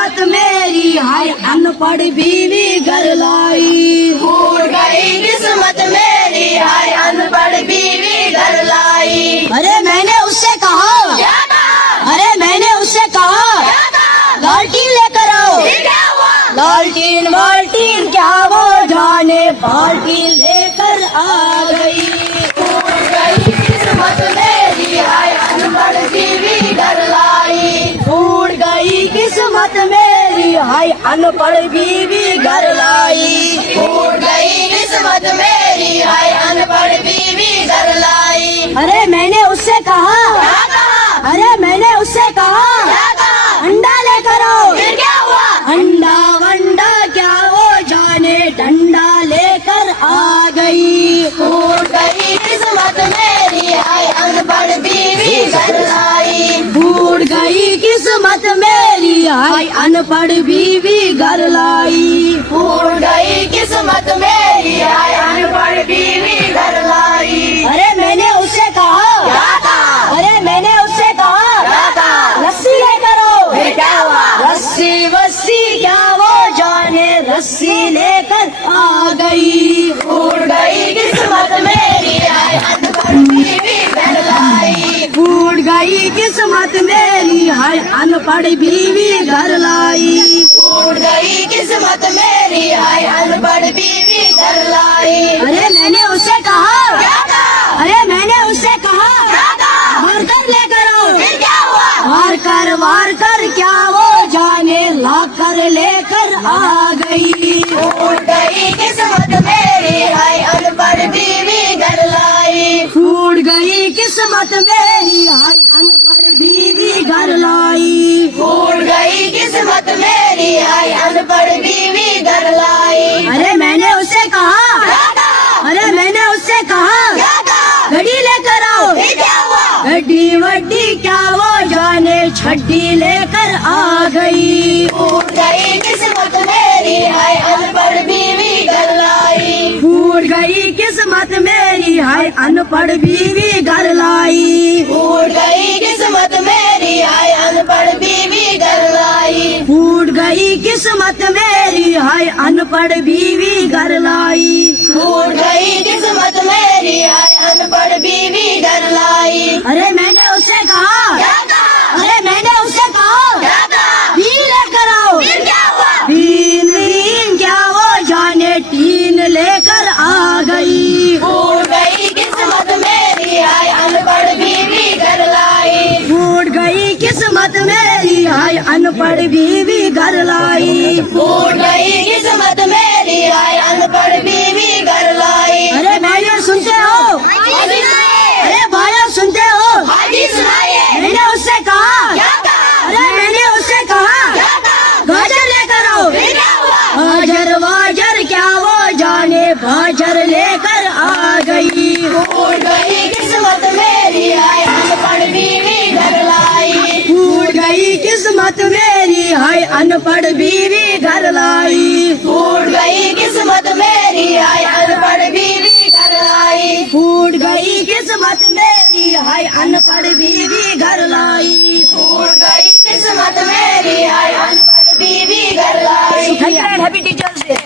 किस्मत मेरी हाय अनपढ़ बीवी घर लाई। फूट गई किस्मत मेरी हाय अनपढ़ बीवी घर लाई। अरे मैंने उससे कहा, क्या कहा? अरे मैंने उससे कहा क्या कहा? लालटीन लेकर आओ। फिर क्या हुआ? लालटीन वालटीन क्या वो जाने बाल्टी लेकर आ गई। फूट गई किस्मत मेरी हाय अनपढ़ बीवी घर लाई। फूट गई किस्मत मेरी हाय अनपढ़ बीवी घर लाई। फूट गई किस्मत मेरी हाय अनपढ़ बीवी घर लाई। अरे मैंने उससे कहा, क्या कहा? अरे मैंने उससे कहा क्या कहा? अंडा लेकर आओ। फिर क्या हुआ? अंडा वंडा क्या वो जाने डंडा लेकर आ गई। फूट गई किस्मत मेरी हाय अनपढ़ बीवी घर लाई। फूट गई किस्मत मेरी हाय अनपढ़ बीवी घर लाई। फूट गई किस्मत मेरी हाय अनपढ़ बीवी घर लाई। अरे मैंने उससे कहा, क्या कहा? अरे मैंने उससे कहा क्या कहा? रस्सी लेकर आओ। फिर क्या हुआ? रस्सी वस्सी क्या वो जाने रस्सी लेकर आ गई। फूट गई किस्मत मेरी हाय अनपढ़ बीवी घर लाई। फूट गई किस्मत मेरी हाय अनपढ़ बीवी घर लाई। फूट गई किस्मत मेरी हाय अनपढ़ बीवी घर लाई। अरे मैंने उससे कहा, क्या कहा? अरे मैंने उससे कहा क्या कहा? मारकर लेकर आओ। फिर क्या हुआ? वार कर क्या वो जाने लाकर लेकर आ गई। फूट गई किस्मत मेरी हाय अनपढ़ बीवी घर लाई। फूट गई किस्मत मेरी हाय अनपढ़ बीवी घर लाई। फूट गई किस्मत मेरी हाय अनपढ़ बीवी घर लाई। अरे मैंने उससे कहा, क्या कहा? अरे मैंने उससे कहा क्या कहा? घड़ी लेकर आओ। फिर क्या हुआ? गड्डी वड्डी क्या वो जाने छड्डी लेकर आ गई। फूट गई किस्मत मेरी हाय अनपढ़ बीवी घर लाई। फूट गई किस्मत मेरी हाय अनपढ़ बीवी घर लाई। फूट गई किस्मत मेरी हाय अनपढ़ बीवी घर लाई। फूट गई किस्मत मेरी हाय अनपढ़ बीवी घर लाई। फूट गई किस्मत मेरी हाय अनपढ़ बीवी घर लाई। अरे मैंने उससे कहा, क्या कहा? अरे मैंने उससे कहा क्या कहा? टीन लेकर आओ। फिर क्या हुआ? टीन क्या वो जाने टीन लेकर आ गई। फूट गई किस्मत मेरी हाय अनपढ़ बीवी घर लाई। फूट गई किस्मत मेरी हाय अनपढ़ बीवी घर लाई। फूट गई किस्मत मेरी हाय अनपढ़ बीवी घर लाई। अरे भाइयों सुनते हो, हाजी सुनाइए। अरे भाइयों सुनते हो, हाजी सुनाइए। मैंने उससे कहा, क्या कहा? अरे मैंने उससे कहा क्या कहा? गाजर लेकर आओ। फिर क्या हुआ? गाजर वाजर क्या वो जाने गाजर लेकर आ गई। फूट गई किस्मत मेरी हाय अनपढ़ बीवी घर लाई। फूट गई किस्मत मेरी हाय अनपढ़ बीवी घर लाई। फूट गई किस्मत मेरी हाय अनपढ़ बीवी घर लाई। फूट गई किस्मत मेरी हाय अनपढ़ बीवी घर लाई। फूट गई किस्मत मेरी हाय अनपढ़ बीवी घर लाई। Happy teachers day.